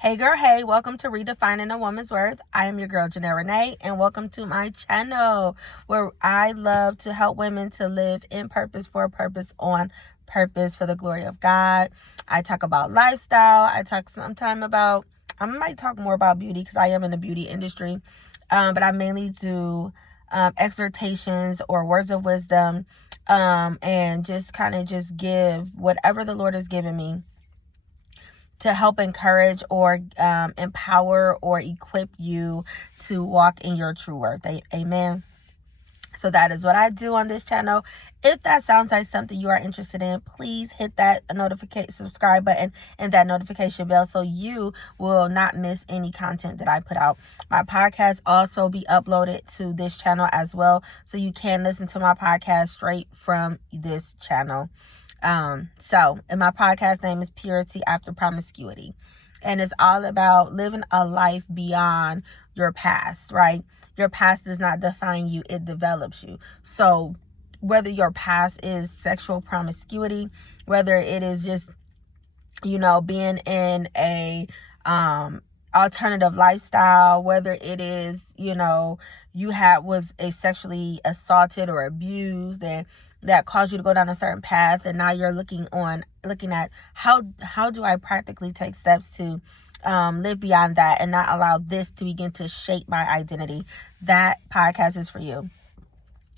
Hey girl, hey, welcome to Redefining a Woman's Worth. I am your girl, Janelle Renee, and welcome to my channel where I love to help women to live in purpose, for a purpose, on purpose, for the glory of God. I talk about lifestyle. I might talk more about beauty because I am in the beauty industry, but I mainly do exhortations or words of wisdom, and just kind of just give whatever the Lord has given me to help encourage or empower or equip you to walk in your true worth. Amen. So that is what I do on this channel. If that sounds like something you are interested in, please hit that subscribe button and that notification bell so you will not miss any content that I put out. My podcast also be uploaded to this channel as well, so you can listen to my podcast straight from this channel. And my podcast name is Purity After Promiscuity. And it's all about living a life beyond your past, right? Your past does not define you, it develops you. So whether your past is sexual promiscuity, whether it is just, being in a alternative lifestyle, whether it is, was a sexually assaulted or abused and that caused you to go down a certain path, and now you're looking at how do I practically take steps to live beyond that and not allow this to begin to shape my identity. That podcast is for you.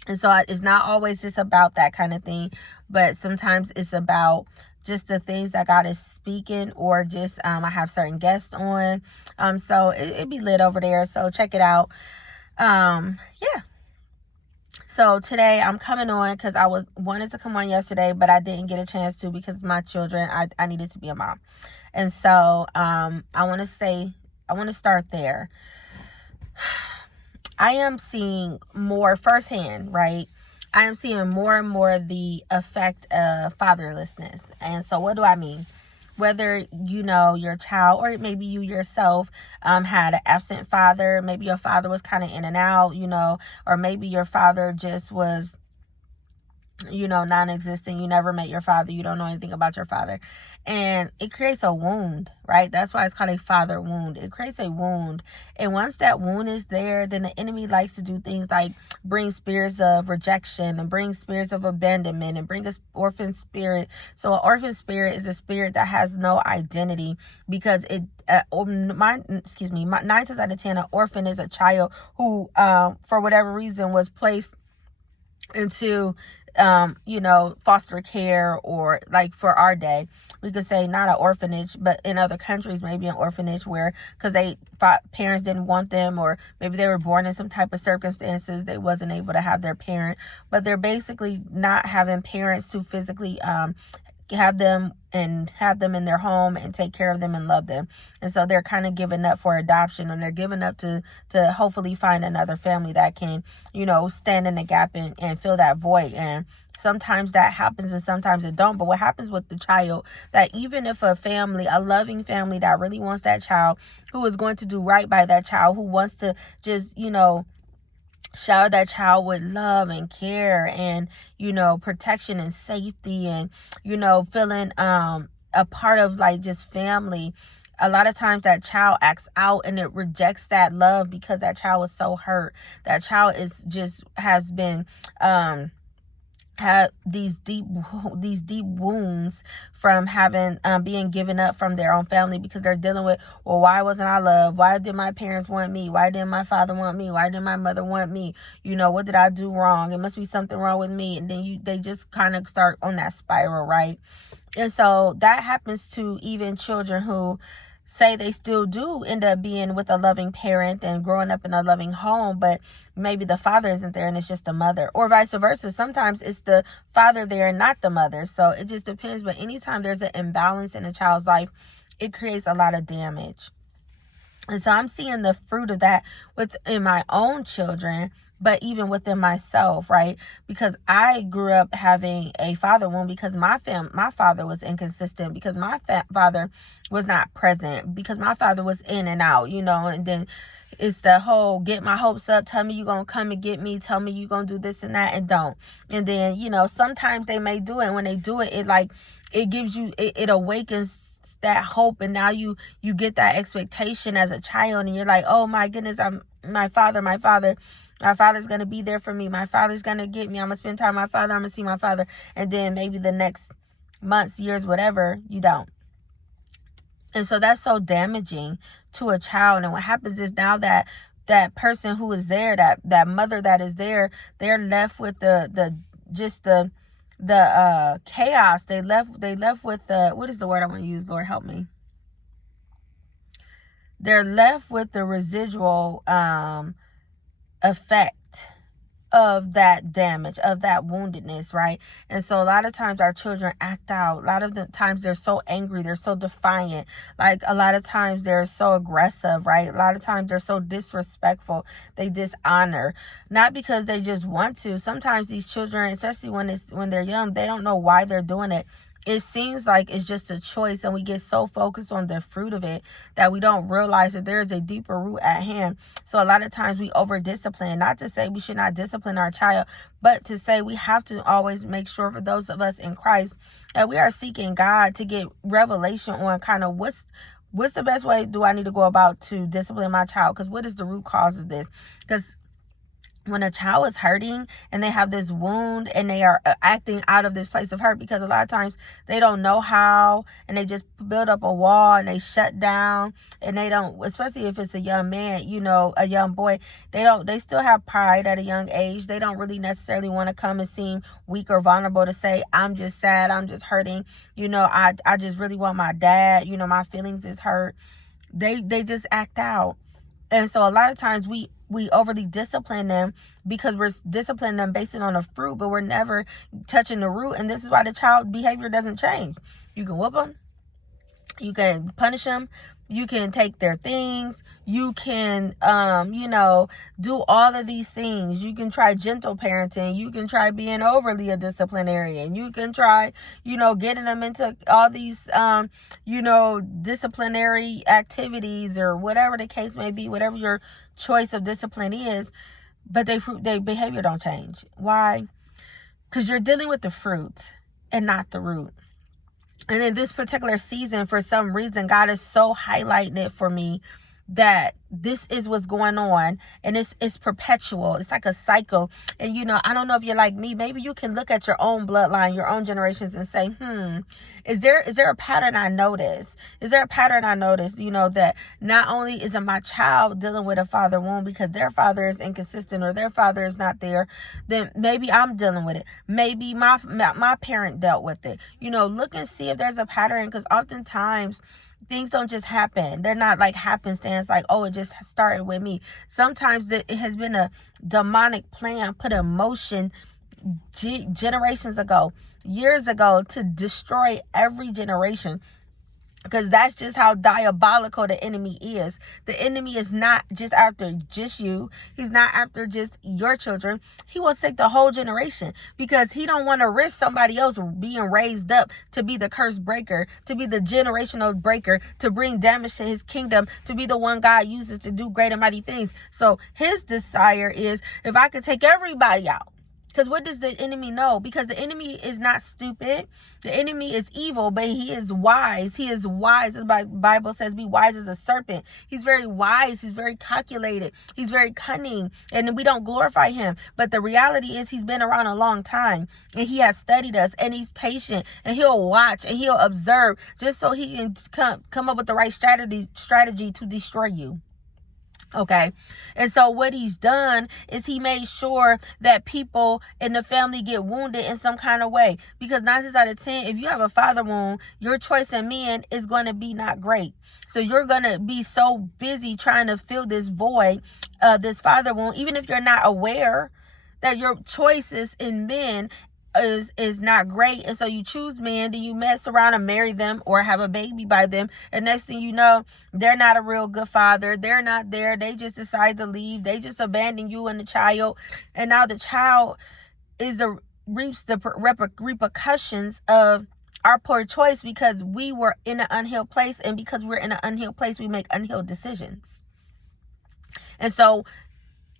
And so it's not always just about that kind of thing, but sometimes it's about just the things that God is speaking, or just I have certain guests on. So it be lit over there. So check it out. Yeah. So today I'm coming on because I wanted to come on yesterday, but I didn't get a chance to because of my children. I needed to be a mom. And so I want to start there. I am seeing more firsthand, right? I am seeing more and more the effect of fatherlessness. And so what do I mean? Whether your child, or maybe you yourself had an absent father, maybe your father was kind of in and out, or maybe your father just was non-existent. You never met your father. You don't know anything about your father. And it creates a wound, right? That's why it's called a father wound. It creates a wound. And once that wound is there, then the enemy likes to do things like bring spirits of rejection and bring spirits of abandonment and bring an orphan spirit. So an orphan spirit is a spirit that has no identity, because 9 times out of 10, an orphan is a child who, for whatever reason, was placed into foster care, or like for our day, we could say not an orphanage, but in other countries, maybe an orphanage, where because parents didn't want them, or maybe they were born in some type of circumstances, they wasn't able to have their parent, but they're basically not having parents to physically have them in their home and take care of them and love them. And so they're kind of giving up for adoption, and they're giving up to hopefully find another family that can, stand in the gap and fill that void. And sometimes that happens and sometimes it don't. But what happens with the child, that even if a loving family that really wants that child, who is going to do right by that child, who wants to just, shower that child with love and care and, protection and safety, and, feeling a part of like just family, a lot of times that child acts out and it rejects that love because that child was so hurt. That child has been had these deep wounds from having being given up from their own family, because they're dealing with, well, why wasn't I loved? Why did my parents want me? Why didn't my father want me? Why didn't my mother want me? What did I do wrong? It must be something wrong with me. And then they just kind of start on that spiral, right? And so that happens to even children who say they still do end up being with a loving parent and growing up in a loving home, but maybe the father isn't there and it's just the mother, or vice versa. Sometimes it's the father there and not the mother. So it just depends. But anytime there's an imbalance in a child's life, it creates a lot of damage. And so I'm seeing the fruit of that within my own children, but even within myself, right? Because I grew up having a father wound, because my father was inconsistent, because my father was not present, because my father was in and out, and then it's the whole get my hopes up, tell me you're going to come and get me, tell me you're going to do this and that, and don't. And then, sometimes they may do it, and when they do it, it gives you, it awakens that hope, and now you get that expectation as a child, and you're like, oh my goodness, my father's gonna be there for me, my father's gonna get me, I'm gonna spend time with my father, I'm gonna see my father. And then maybe the next months, years, whatever, you don't. And so that's so damaging to a child. And what happens is, now that person who is there, that mother that is there, they're left with the chaos. They left with the, what is the word I want to use? Lord help me. They're left with the residual effect of that damage, of that woundedness, right? And so a lot of times our children act out. A lot of the times they're so angry, they're so defiant. Like, a lot of times they're so aggressive, right? A lot of times they're so disrespectful. They dishonor, not because they just want to. Sometimes these children, especially when they're young, they don't know why they're doing it. It seems like it's just a choice, and we get so focused on the fruit of it that we don't realize that there is a deeper root at hand. So a lot of times we over discipline, not to say we should not discipline our child, but to say we have to always make sure, for those of us in Christ, that we are seeking God to get revelation on kind of what's the best way do I need to go about to discipline my child? Because what is the root cause of this? Because when a child is hurting and they have this wound and they are acting out of this place of hurt, because a lot of times they don't know how, and they just build up a wall and they shut down, and they don't, especially if it's a young man, a young boy, they still have pride at a young age. They don't really necessarily want to come and seem weak or vulnerable to say, I'm just sad, I'm just hurting, I just really want my dad, my feelings is hurt. They just act out. And so a lot of times we overly discipline them because we're disciplining them based on a fruit, but we're never touching the root. And this is why the child behavior doesn't change. You can whoop them, you can punish them, you can take their things, you can do all of these things. You can try gentle parenting, you can try being overly a disciplinarian, you can try getting them into all these disciplinary activities, or whatever the case may be, whatever your choice of discipline is, but their behavior don't change. Why? Because you're dealing with the fruit and not the root. And in this particular season, for some reason, God is so highlighting it for me that this is what's going on, and it's perpetual. It's like a cycle. And I don't know if you're like me. Maybe you can look at your own bloodline, your own generations, and say, is there a pattern I notice? Is there a pattern I notice, that not only is it my child dealing with a father wound because their father is inconsistent or their father is not there, then maybe I'm dealing with it. Maybe my parent dealt with it. Look and see if there's a pattern, because oftentimes things don't just happen. They're not like happenstance, like, oh, it just started with me. Sometimes it has been a demonic plan put in motion generations ago, years ago, to destroy every generation. Because that's just how diabolical the enemy is. The enemy is not just after just you. He's not after just your children. He will take the whole generation, because he don't want to risk somebody else being raised up to be the curse breaker, to be the generational breaker, to bring damage to his kingdom, to be the one God uses to do great and mighty things. So his desire is, if I could take everybody out. Because what does the enemy know? Because the enemy is not stupid. The enemy is evil, but he is wise. He is wise. The Bible says, be wise as a serpent. He's very wise. He's very calculated. He's very cunning. And we don't glorify him. But the reality is, he's been around a long time. And he has studied us. And he's patient. And he'll watch. And he'll observe. Just so he can come up with the right strategy to destroy you. Okay. And so what he's done is he made sure that people in the family get wounded in some kind of way. Because 9 times out of 10, if you have a father wound, your choice in men is going to be not great. So you're going to be so busy trying to fill this void, this father wound, even if you're not aware that your choices in men is not great. And so you choose men, then you mess around and marry them or have a baby by them, and next thing you know, they're not a real good father. They're not there. They just decide to leave. They just abandon you and the child, and now the child reaps the repercussions of our poor choice, because we were in an unhealed place, and because we're in an unhealed place, we make unhealed decisions. And so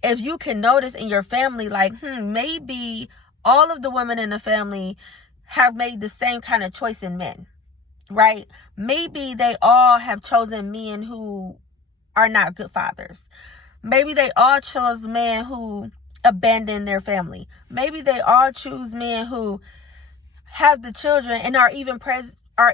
if you can notice in your family, like, maybe all of the women in the family have made the same kind of choice in men. right? Maybe they all have chosen men who are not good fathers. Maybe they all chose men who abandon their family. Maybe they all choose men who have the children and are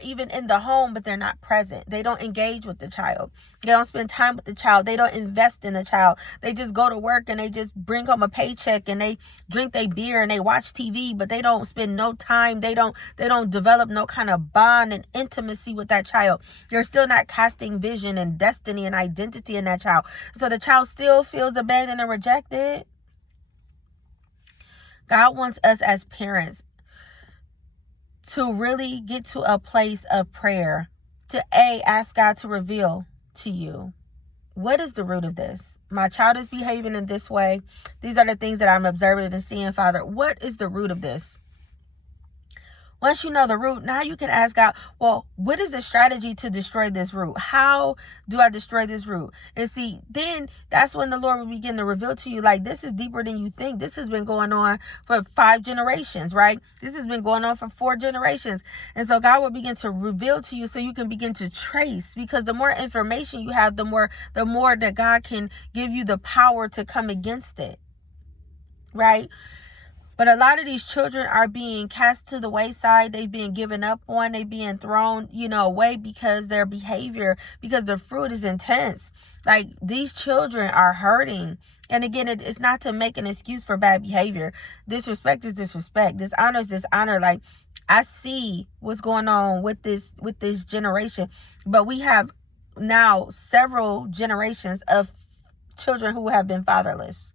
even in the home, but they're not present. They don't engage with the child. They don't spend time with the child. They don't invest in the child. They just go to work and they just bring home a paycheck and they drink their beer and they watch TV, but they don't spend no time. They don't develop no kind of bond and intimacy with that child. You're still not casting vision and destiny and identity in that child. So the child still feels abandoned and rejected. God wants us as parents to really get to a place of prayer, to ask God to reveal to you, what is the root of this? My child is behaving in this way. These are the things that I'm observing and seeing, Father. What is the root of this? Once you know the root, now you can ask God, well, what is the strategy to destroy this root? How do I destroy this root? And see, then that's when the Lord will begin to reveal to you, like, this is deeper than you think. This has been going on for 5 generations, right? This has been going on for 4 generations. And so God will begin to reveal to you so you can begin to trace, because the more information you have, the more that God can give you the power to come against it, right? But a lot of these children are being cast to the wayside. They've been given up on. They're being thrown, away because their behavior, because the fruit is intense. Like, these children are hurting. And again, it's not to make an excuse for bad behavior. Disrespect is disrespect. Dishonor is dishonor. Like, I see what's going on with this generation. But we have now several generations of children who have been fatherless.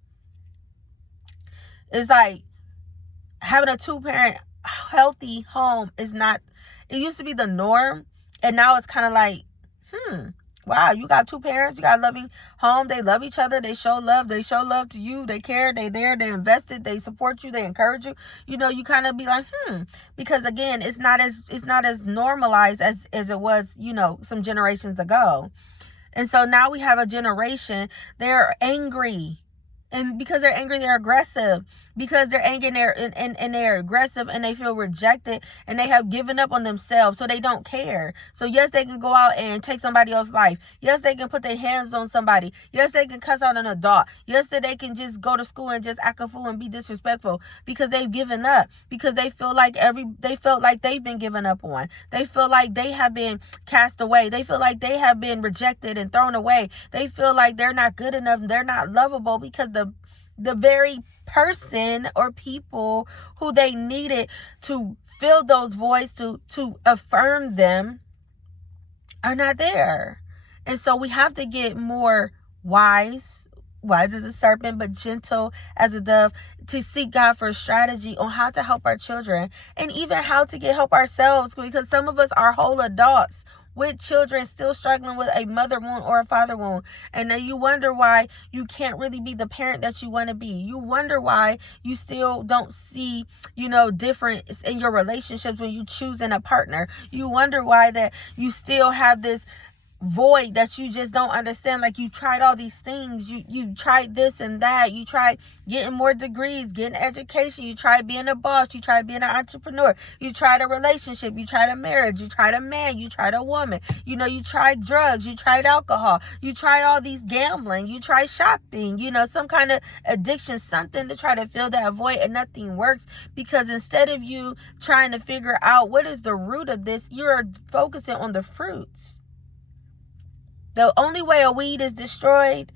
It's like, having a 2-parent healthy home is not, it used to be the norm, and now it's kind of like, wow, you got 2 parents, you got a loving home, they love each other, they show love to you, they care, they there, they invested, they support you, they encourage you. You kind of be like, because again, it's not as normalized as it was, some generations ago. And so now we have a generation, they're angry. And because they're angry, they're aggressive. Because they're angry and they're aggressive and they feel rejected and they have given up on themselves, so they don't care. So yes, they can go out and take somebody else's life. Yes, they can put their hands on somebody. Yes, they can cuss out an adult. Yes, that they can just go to school and just act a fool and be disrespectful because they've given up. Because they feel like they've been given up on. They feel like they have been cast away. They feel like they have been rejected and thrown away. They feel like they're not good enough. They're not lovable because the very person or people who they needed to fill those voids, to affirm them, are not there. And so we have to get more wise as a serpent, but gentle as a dove, to seek God for a strategy on how to help our children, and even how to help ourselves, because some of us are whole adults with children still struggling with a mother wound or a father wound. And then you wonder why you can't really be the parent that you want to be. You wonder why you still don't see, difference in your relationships when you choosing a partner. You wonder why that you still have this void that you just don't understand. Like, you tried all these things, you tried this and that, you tried getting more degrees, getting education, you tried being a boss, you tried being an entrepreneur, you tried a relationship, you tried a marriage, you tried a man, you tried a woman, you tried drugs, you tried alcohol, you tried all these gambling, you tried shopping, some kind of addiction, something to try to fill that void, and nothing works, because instead of you trying to figure out what is the root of this, you're focusing on the fruits. The only way a weed is destroyed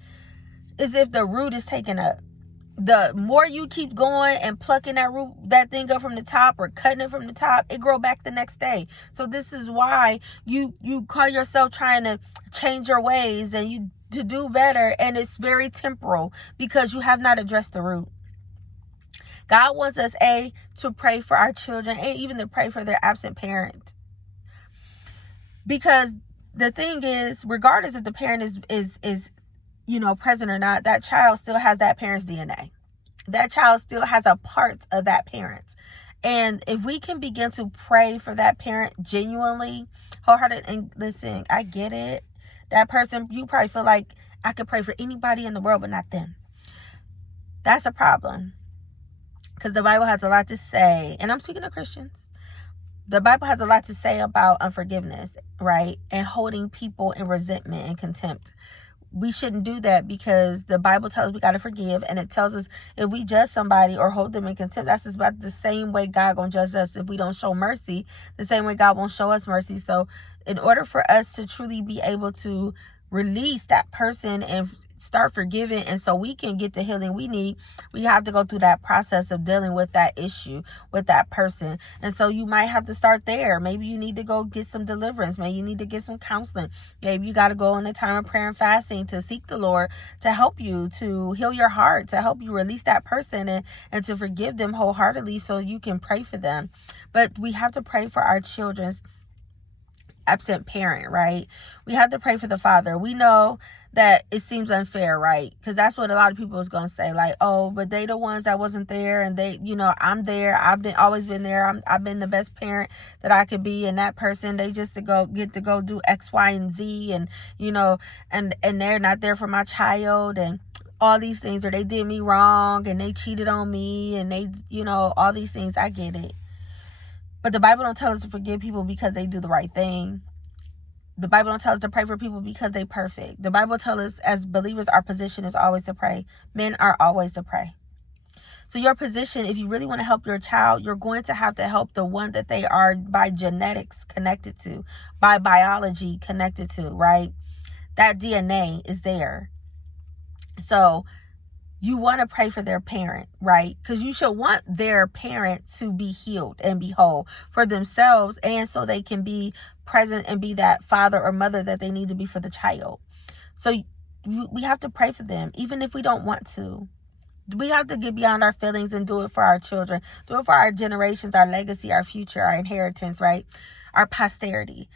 is if the root is taken up. The more you keep going and plucking that thing up from the top or cutting it from the top, it grow back the next day. So this is why you call yourself trying to change your ways and to do better, and it's very temporal because you have not addressed the root. God wants us to pray for our children, and even to pray for their absent parent, because the thing is, regardless if the parent is present or not, that child still has that parent's DNA. That child still has a part of that parent. And if we can begin to pray for that parent genuinely, wholehearted, and listen, I get it. That person, you probably feel like, I could pray for anybody in the world but not them. That's a problem. Because the Bible has a lot to say. And I'm speaking to Christians. The Bible has a lot to say about unforgiveness, right? And holding people in resentment and contempt. We shouldn't do that, because the Bible tells us we got to forgive, and it tells us if we judge somebody or hold them in contempt, that's just about the same way God gonna judge us. If we don't show mercy, the same way God won't show us mercy. So in order for us to truly be able to release that person and start forgiving, and so we can get the healing we need, we have to go through that process of dealing with that issue with that person. And so you might have to start there. Maybe you need to go get some deliverance. Maybe you need to get some counseling. Maybe you got to go on a time of prayer and fasting to seek the Lord to help you, to heal your heart, to help you release that person, and to forgive them wholeheartedly so you can pray for them. But we have to pray for our children's absent parent, right? We have to pray for the father. We know that it seems unfair, right? Because that's what a lot of people is going to say, like, oh, but they the ones that wasn't there, and they, I'm there. I've always been there. I've been the best parent that I could be, and that person, they just get to go do X, Y, and Z, and and they're not there for my child, and all these things, or they did me wrong, and they cheated on me, and they, all these things. I get it. But the Bible don't tell us to forgive people because they do the right thing. The Bible don't tell us to pray for people because they perfect. The Bible tells us as believers, our position is always to pray. Men are always to pray. So your position, if you really want to help your child, you're going to have to help the one that they are by genetics connected to, by biology connected to, right? That DNA is there. So you want to pray for their parent, right? Because you should want their parent to be healed and be whole for themselves, and so they can be present and be that father or mother that they need to be for the child. So we have to pray for them, even if we don't want to. We have to get beyond our feelings and do it for our children, do it for our generations, our legacy, our future, our inheritance, right? Our posterity.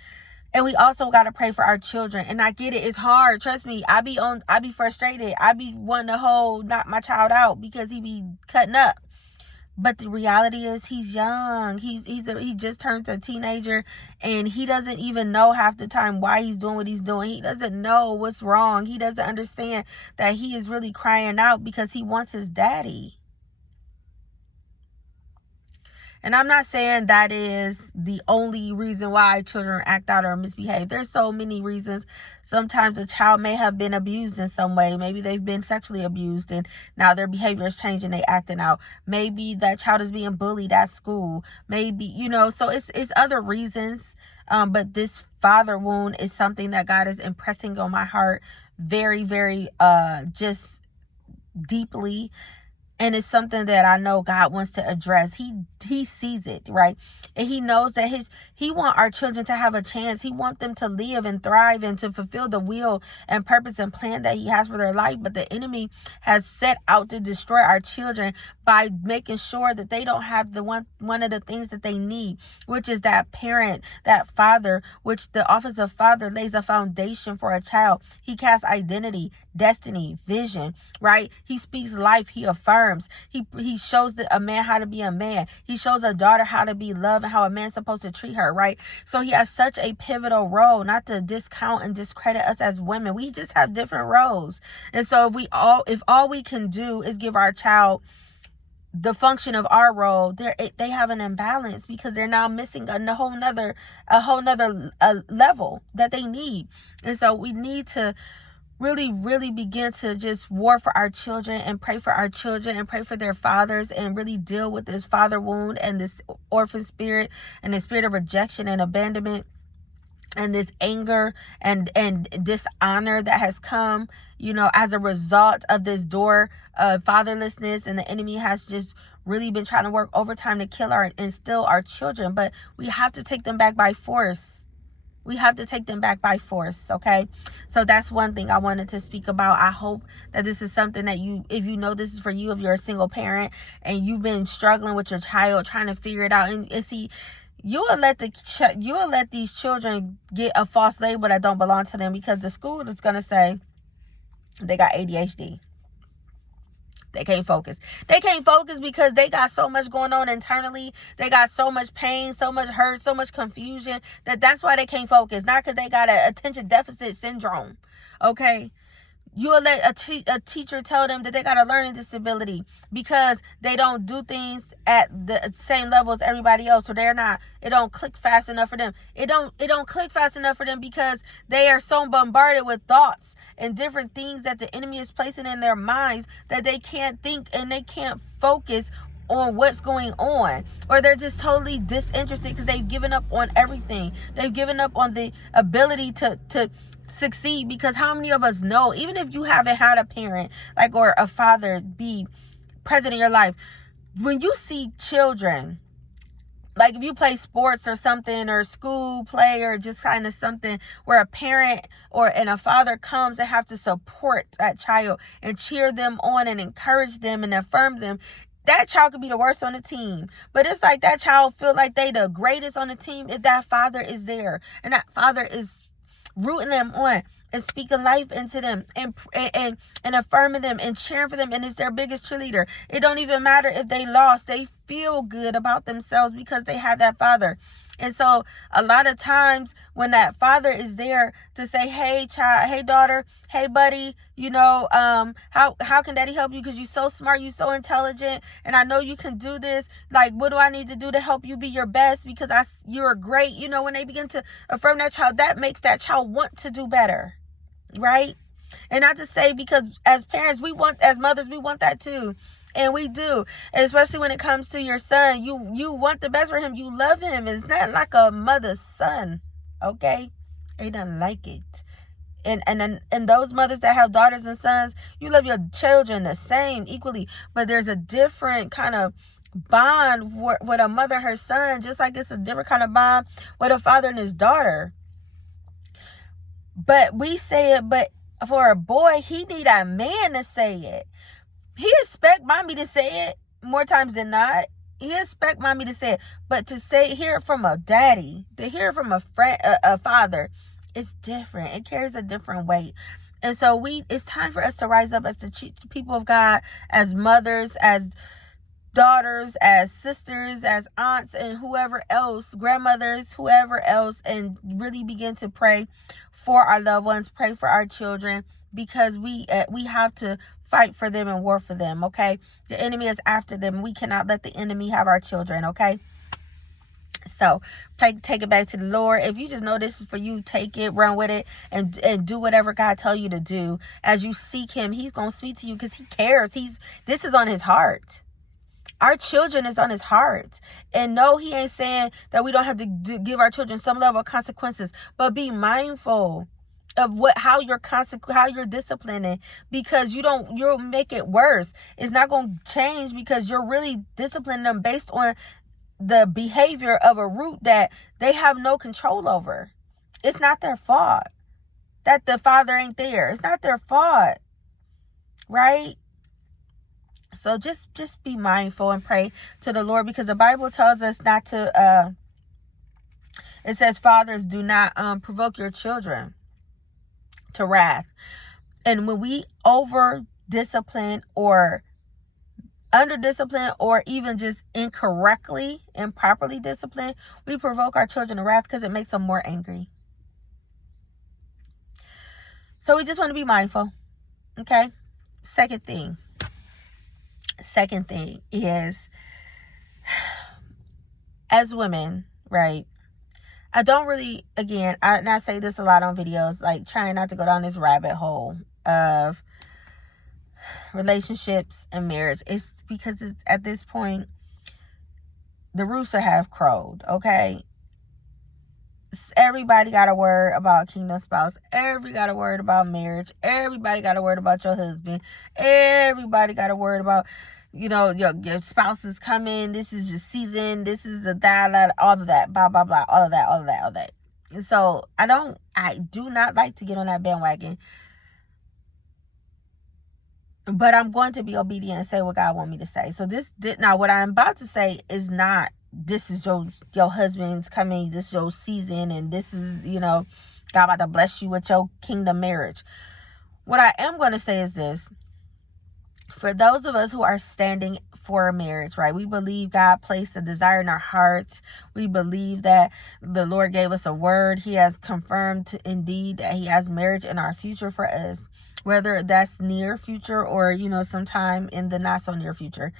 And we also got to pray for our children. And I get it. It's hard. Trust me. I be frustrated. I be wanting to knock my child out because he be cutting up. But the reality is he's young. He just turned a teenager, and he doesn't even know half the time why he's doing what he's doing. He doesn't know what's wrong. He doesn't understand that he is really crying out because he wants his daddy. And I'm not saying that is the only reason why children act out or misbehave. There's so many reasons. Sometimes a child may have been abused in some way. Maybe they've been sexually abused and now their behavior is changing, they acting out. Maybe that child is being bullied at school. Maybe, so it's other reasons. But this father wound is something that God is impressing on my heart very, very just deeply. And it's something that I know God wants to address. He sees it, right? And he knows that he want our children to have a chance. He wants them to live and thrive and to fulfill the will and purpose and plan that he has for their life. But the enemy has set out to destroy our children by making sure that they don't have one of the things that they need, which is that parent, that father, which the office of father lays a foundation for a child. He casts identity, destiny, vision, right? He speaks life. He affirms. He shows a man how to be a man. He shows a daughter how to be loved and how a man's supposed to treat her, right? So he has such a pivotal role, not to discount and discredit us as women. We just have different roles. And so if all we can do is give our child the function of our role, they have an imbalance because they're now missing a whole nother level that they need. And so we need to really, really begin to just war for our children and pray for our children and pray for their fathers and really deal with this father wound and this orphan spirit and the spirit of rejection and abandonment and this anger and dishonor that has come, as a result of this door of fatherlessness. And the enemy has just really been trying to work overtime to kill and steal our children. But we have to take them back by force. We have to take them back by force, okay? So that's one thing I wanted to speak about. I hope that this is something that if you know this is for you, if you're a single parent and you've been struggling with your child, trying to figure it out, and see, you will let these children get a false label that don't belong to them, because the school is going to say they got ADHD. They can't focus. They can't focus because they got so much going on internally. They got so much pain, so much hurt, so much confusion that's why they can't focus. Not because they got an attention deficit syndrome. Okay? You will let a teacher tell them that they got a learning disability because they don't do things at the same level as everybody else, or it don't click fast enough for them. It don't click fast enough for them because they are so bombarded with thoughts and different things that the enemy is placing in their minds that they can't think and they can't focus on what's going on, or they're just totally disinterested because they've given up on everything. They've given up on the ability to succeed. Because how many of us know, even if you haven't had a parent or a father be present in your life, when you see children, if you play sports or something, or school play, or just kind of something where a parent and a father comes and have to support that child and cheer them on and encourage them and affirm them, that child could be the worst on the team. But it's like that child feel like they the greatest on the team if that father is there and that father is rooting them on and speaking life into them and affirming them and cheering for them, and it's their biggest cheerleader. It don't even matter if they lost. They feel good about themselves because they have that father. And so a lot of times when that father is there to say, hey child, hey daughter, hey buddy, how can daddy help you? Because you're so smart, you're so intelligent, and I know you can do this. What do I need to do to help you be your best? Because you're great. When they begin to affirm that child, that makes that child want to do better, right? And not to say, because as parents, as mothers, we want that too. And we do, especially when it comes to your son. You want the best for him. You love him. It's not like a mother's son, okay? They don't like it. And those mothers that have daughters and sons, you love your children the same, equally. But there's a different kind of bond with a mother and her son, just like it's a different kind of bond with a father and his daughter. But we say it, but for a boy, he need a man to say it. He expect mommy to say it more times than not. He expect mommy to say it. But to hear it from a daddy, to hear it from a friend, a father, it's different. It carries a different weight. And so it's time for us to rise up as the people of God, as mothers, as daughters, as sisters, as aunts, and whoever else, grandmothers, whoever else, and really begin to pray for our loved ones, pray for our children, because we have to fight for them and war for them, okay? The enemy is after them. We cannot let the enemy have our children, okay? So take it back to the Lord. If you just know this is for you, take it, run with it, and do whatever God tell you to do. As you seek him, he's going to speak to you because he cares. This is on his heart. Our children is on his heart. And no, he ain't saying that we don't have to give our children some level of consequences, but be mindful of how you're disciplining, because you'll make it worse. It's not going to change because you're really disciplining them based on the behavior of a root that they have no control over. It's not their fault that the father ain't there. It's not their fault, right? So just be mindful and pray to the Lord, because the Bible tells us not to it says, fathers, do not provoke your children to wrath. And when we over discipline or under discipline, or even just incorrectly, improperly discipline, we provoke our children to wrath because it makes them more angry. So we just want to be mindful, okay? Second thing is, as women, right? I don't really, again, I say this a lot on videos, trying not to go down this rabbit hole of relationships and marriage. It's because it's at this point, the rooster have crowed, okay? Everybody got a word about kingdom spouse. Everybody got a word about marriage. Everybody got a word about your husband. Everybody got a word about, your spouse is coming. This is your season. This is the dialogue, all of that, blah, blah, blah, all of that. And so I do not like to get on that bandwagon. But I'm going to be obedient and say what God wants me to say. So now what I'm about to say is not, this is your husband's coming, this is your season, and this is, God about to bless you with your kingdom marriage. What I am going to say is this. For those of us who are standing for a marriage, right? We believe God placed a desire in our hearts. We believe that the Lord gave us a word. He has confirmed indeed that he has marriage in our future for us. whether that's near future or, sometime in the not so near future.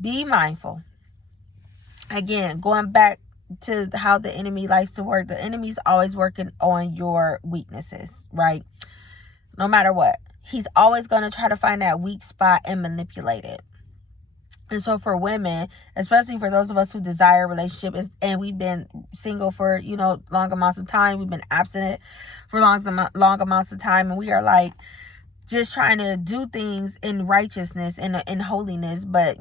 Be mindful. Again, going back to how the enemy likes to work, the enemy's always working on your weaknesses, right? No matter what, he's always going to try to find that weak spot and manipulate it. And so for women, especially for those of us who desire a relationship, and we've been single for, long amounts of time, we've been abstinent for long amounts of time, and we are like just trying to do things in righteousness and in holiness. But,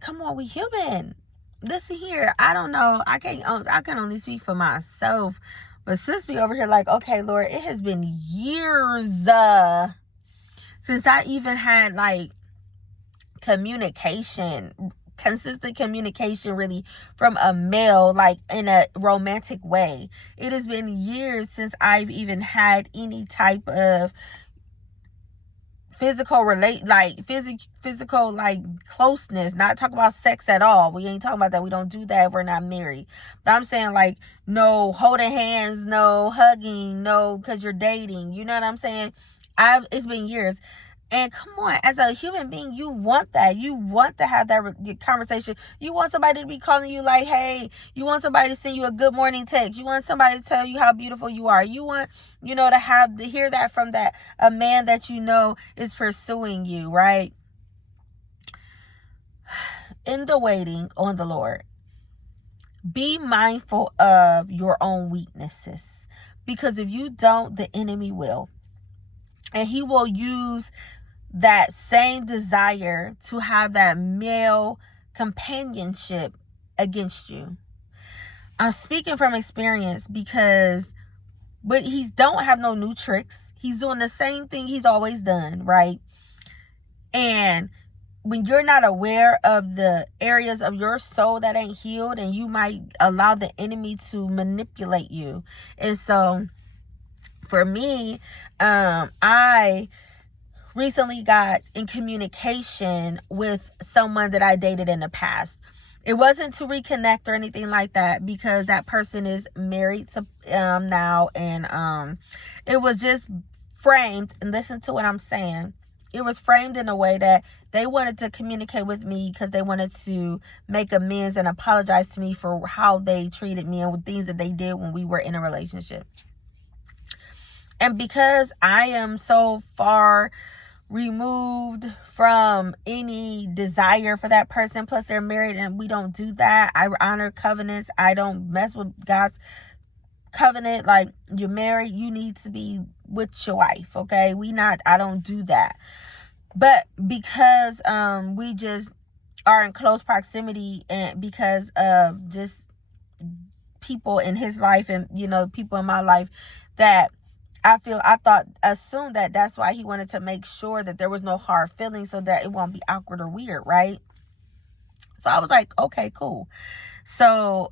come on, we human. Listen here, I don't know. I can only speak for myself. But sis be over here like, okay, Lord, it has been years since I even had like consistent communication really from a male, like in a romantic way. It has been years since I've even had any type of physical closeness. Not talk about sex at all. We ain't talking about that. We don't do that if we're not married. But I'm saying like no holding hands, no hugging, no, because you're dating. You know what I'm saying? It's been years. And come on, as a human being, you want that. You want to have that conversation. You want somebody to be calling you like, hey. You want somebody to send you a good morning text. You want somebody to tell you how beautiful you are. You want, to hear that from a man that is pursuing you, right? In the waiting on the Lord, be mindful of your own weaknesses. Because if you don't, the enemy will. And he will use that same desire to have that male companionship against you. I'm speaking from experience but he don't have no new tricks. He's doing the same thing he's always done, right? And when you're not aware of the areas of your soul that ain't healed, and you might allow the enemy to manipulate you. And so for me, I recently got in communication with someone that I dated in the past. It wasn't to reconnect or anything like that, because that person is married to now, and it was just framed, and listen to what I'm saying. It was framed in a way that they wanted to communicate with me because they wanted to make amends and apologize to me for how they treated me and with things that they did when we were in a relationship. And because I am so far removed from any desire for that person, plus they're married and we don't do that. I honor covenants. I don't mess with God's covenant. Like, you're married, you need to be with your wife, okay? I don't do that. But because we just are in close proximity, and because of just people in his life and people in my life, that assumed that that's why he wanted to make sure that there was no hard feelings, so that it won't be awkward or weird, right? So I was like, okay, cool. So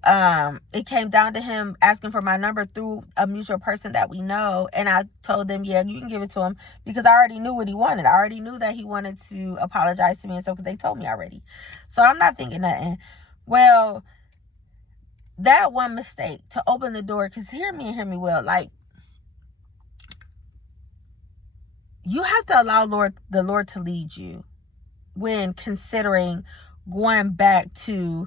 it came down to him asking for my number through a mutual person that we know, and I told him, yeah, you can give it to him, because I already knew what he wanted. I already knew that he wanted to apologize to me and stuff, because they told me already. So I'm not thinking nothing. Well, that one mistake to open the door, because hear me well, like, you have to allow the Lord to lead you when considering going back to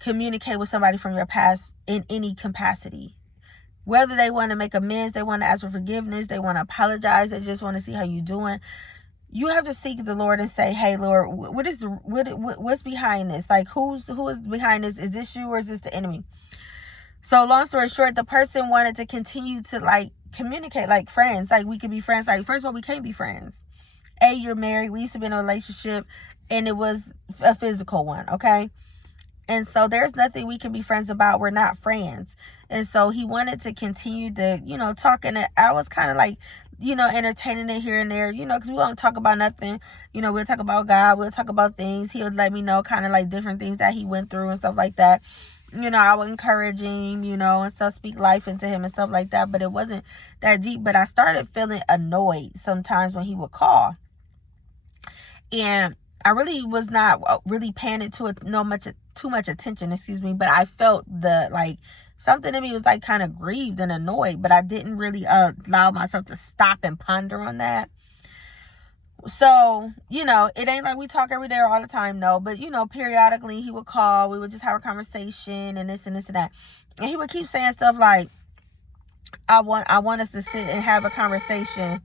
communicate with somebody from your past in any capacity. Whether they want to make amends, they want to ask for forgiveness, they want to apologize, they just want to see how you're doing. You have to seek the Lord and say, hey, Lord, what's behind this? Like, who is behind this? Is this you or is this the enemy? So long story short, the person wanted to continue to like communicate like friends. Like, we could be friends. Like, first of all, we can't be friends. You're married. We used to be in a relationship, and it was a physical one, okay? And so there's nothing we can be friends about. We're not friends. And so he wanted to continue to, talk. And I was kind of like, entertaining it here and there, because we won't talk about nothing. We'll talk about God. We'll talk about things. He would let me know kind of like different things that he went through and stuff like that. I would encourage him, and stuff, speak life into him and stuff like that. But it wasn't that deep. But I started feeling annoyed sometimes when he would call. And I really was not really paying too much attention, but I felt the, like, something in me was like kind of grieved and annoyed, but I didn't really allow myself to stop and ponder on that. So, it ain't like we talk every day or all the time, no, but, periodically he would call, we would just have a conversation and this and this and that. And he would keep saying stuff like, I want us to sit and have a conversation.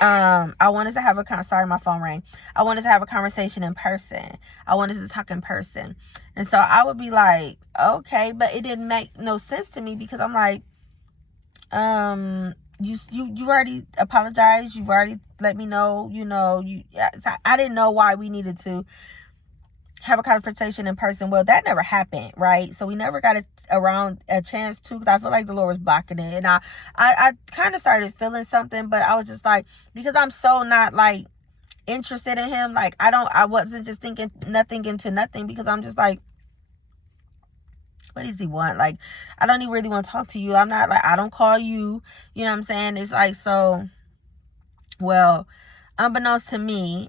I want us to have sorry, my phone rang. I want us to have a conversation in person. I want us to talk in person. And so I would be like, okay, but it didn't make no sense to me, because I'm like, you already apologized. You've already let me know, I didn't know why we needed to have a conversation in person. Well, that never happened, right? So we never got around a chance to, because I feel like the Lord was blocking it. And I kind of started feeling something, but I was just like, because I'm so not like interested in him, like I wasn't just thinking nothing into nothing, because I'm just like, what does he want? Like, I don't even really want to talk to you. I'm not like, I don't call you, you know what I'm saying? It's like, so, well, unbeknownst to me,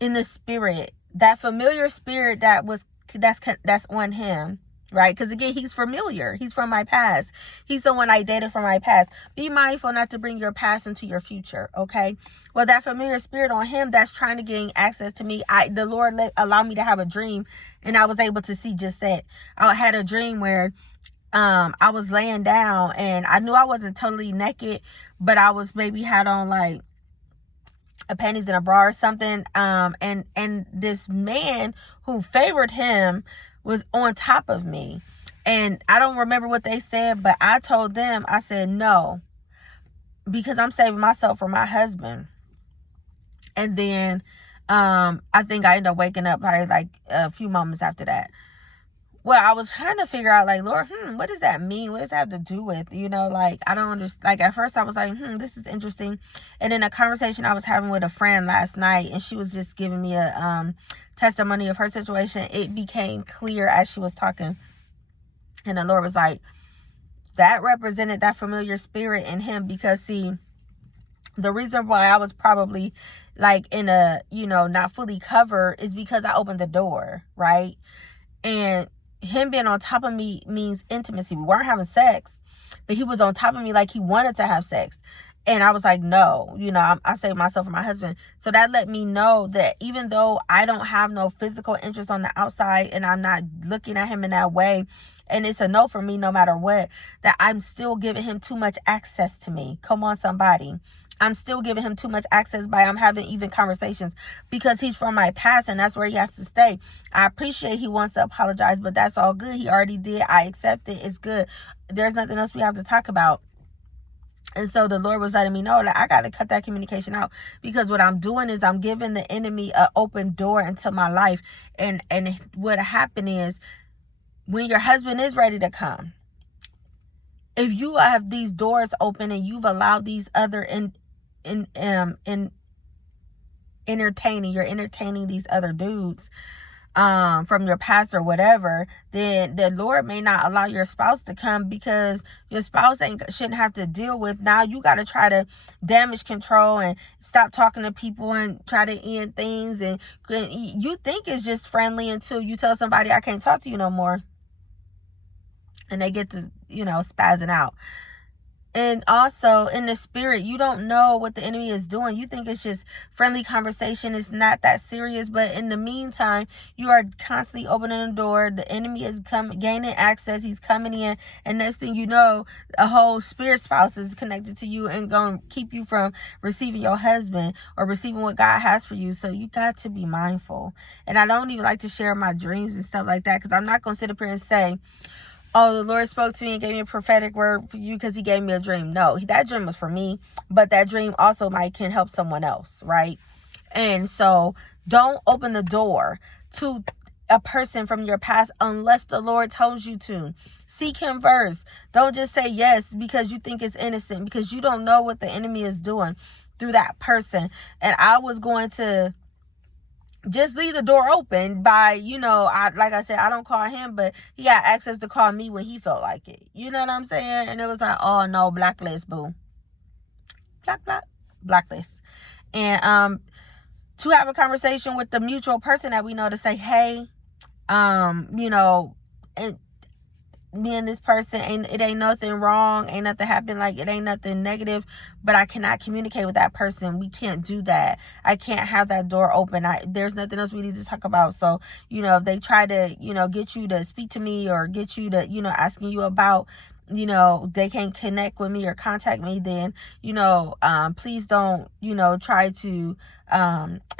in the spirit, that familiar spirit that's on him, right? Because again, he's familiar. He's from my past. He's someone I dated from my past. Be mindful not to bring your past into your future, okay? Well, that familiar spirit on him that's trying to gain access to me, the Lord allowed me to have a dream, and I was able to see just that. I had a dream where I was laying down, and I knew I wasn't totally naked, but I was maybe had on like a panties and a bra or something, and this man who favored him was on top of me. And I don't remember what they said, but I told them, I said no, because I'm saving myself for my husband. And then I think I ended up waking up probably like a few moments after that. Well, I was trying to figure out, like, Lord, what does that mean? What does that have to do with, like, I don't understand. Like, at first I was like, this is interesting. And then a conversation I was having with a friend last night, and she was just giving me a testimony of her situation. It became clear as she was talking. And the Lord was like, that represented that familiar spirit in him, because, see, the reason why I was probably like in a, not fully covered is because I opened the door, right? And him being on top of me means intimacy. We weren't having sex, but he was on top of me like he wanted to have sex. And I was like, no, I saved myself for my husband. So that let me know that even though I don't have no physical interest on the outside, and I'm not looking at him in that way, and it's a no for me no matter what, that I'm still giving him too much access to me. Come on, somebody. I'm still giving him too much access by I'm having even conversations, because he's from my past, and that's where he has to stay. I appreciate he wants to apologize, but that's all good. He already did. I accept it. It's good. There's nothing else we have to talk about. And so the Lord was letting me know that I got to cut that communication out, because what I'm doing is I'm giving the enemy an open door into my life. And what happened is, when your husband is ready to come, if you have these doors open and you've allowed these other you're entertaining these other dudes from your past or whatever, then the Lord may not allow your spouse to come, because your spouse shouldn't have to deal with. Now you got to try to damage control and stop talking to people and try to end things, and you think it's just friendly until you tell somebody, I can't talk to you no more, and they get to spazzing out. And also in the spirit, you don't know what the enemy is doing. You think it's just friendly conversation. It's not that serious. But in the meantime, you are constantly opening the door. The enemy is gaining access. He's coming in. And next thing you know, a whole spirit spouse is connected to you and going to keep you from receiving your husband or receiving what God has for you. So you got to be mindful. And I don't even like to share my dreams and stuff like that, because I'm not going to sit up here and say, oh, the Lord spoke to me and gave me a prophetic word for you because he gave me a dream. No, that dream was for me, but that dream also can help someone else, right? And so don't open the door to a person from your past unless the Lord tells you to. Seek him first. Don't just say yes because you think it's innocent, because you don't know what the enemy is doing through that person. And I was going to just leave the door open by, like I said, I don't call him, but he had access to call me when he felt like it. You know what I'm saying? And it was like, oh no, blacklist, boo. Blacklist. And to have a conversation with the mutual person that we know, to say, hey, You know, and me and this person, it ain't nothing wrong, ain't nothing happened, like it ain't nothing negative, but I cannot communicate with that person. We can't do that. I can't have that door open. There's nothing else we need to talk about. So, you know, if they try to, you know, get you to speak to me or get you to, you know, asking you about, you know, they can't connect with me or contact me, then, you know, please don't, you know, try to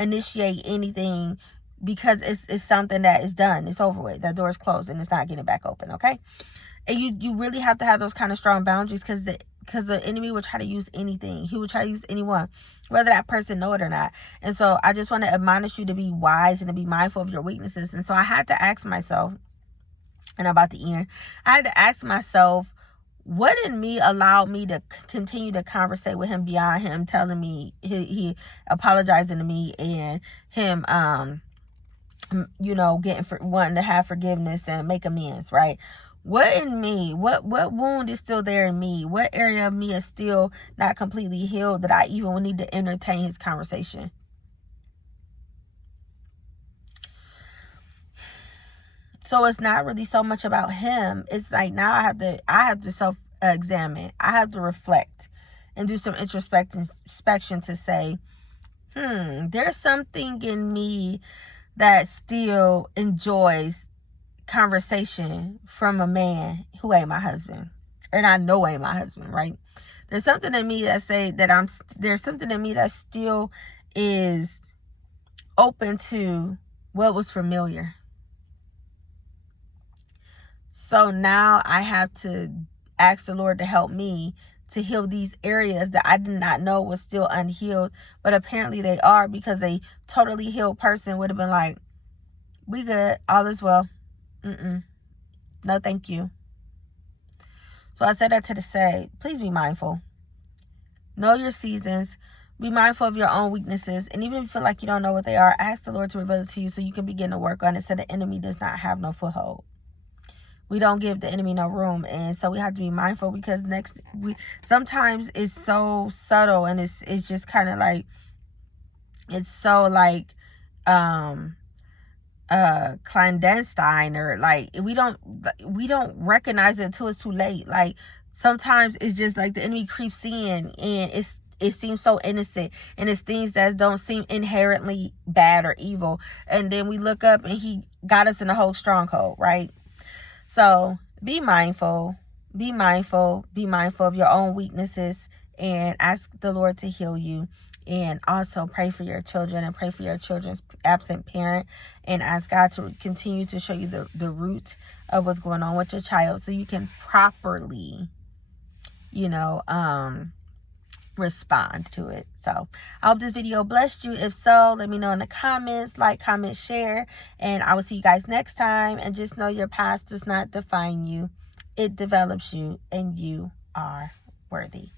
initiate anything, because it's something that is done. It's over with. That door is closed and it's not getting back open, okay? And you really have to have those kind of strong boundaries, because the enemy will try to use anything. He will try to use anyone, whether that person know it or not. And so I just want to admonish you to be wise and to be mindful of your weaknesses. And so I had to ask myself, and I'm about to end, I had to ask myself, what in me allowed me to continue to conversate with him beyond him telling me, he apologizing to me, and him you know, wanting to have forgiveness and make amends, right? What in me, what wound is still there in me? What area of me is still not completely healed that I even would need to entertain his conversation? So it's not really so much about him. It's like now I have to self-examine. I have to reflect and do some introspection to say, there's something in me that still enjoys conversation from a man who ain't my husband, and I know ain't my husband, right? There's something in me that say that there's something in me that still is open to what was familiar. So now I have to ask the Lord to help me to heal these areas that I did not know was still unhealed, but apparently they are, because a totally healed person would have been like, we good, all is well. No, thank you. So I said that to say, please be mindful. Know your seasons. Be mindful of your own weaknesses. And even if you feel like you don't know what they are, ask the Lord to reveal it to you so you can begin to work on it, so the enemy does not have no foothold. We don't give the enemy no room. And so we have to be mindful, because sometimes it's so subtle, and it's just kind of like, it's so like clandestine, or like we don't recognize it until it's too late. Like sometimes it's just like the enemy creeps in, and it seems so innocent, and it's things that don't seem inherently bad or evil, and then we look up and he got us in a whole stronghold, right? So be mindful of your own weaknesses, and ask the Lord to heal you. And also pray for your children, and pray for your children's absent parent, and ask God to continue to show you the root of what's going on with your child, so you can properly, you know, respond to it. So I hope this video blessed you. If so, let me know in the comments. Like, comment, share, and I will see you guys next time. And just know your past does not define you. It develops you, and you are worthy.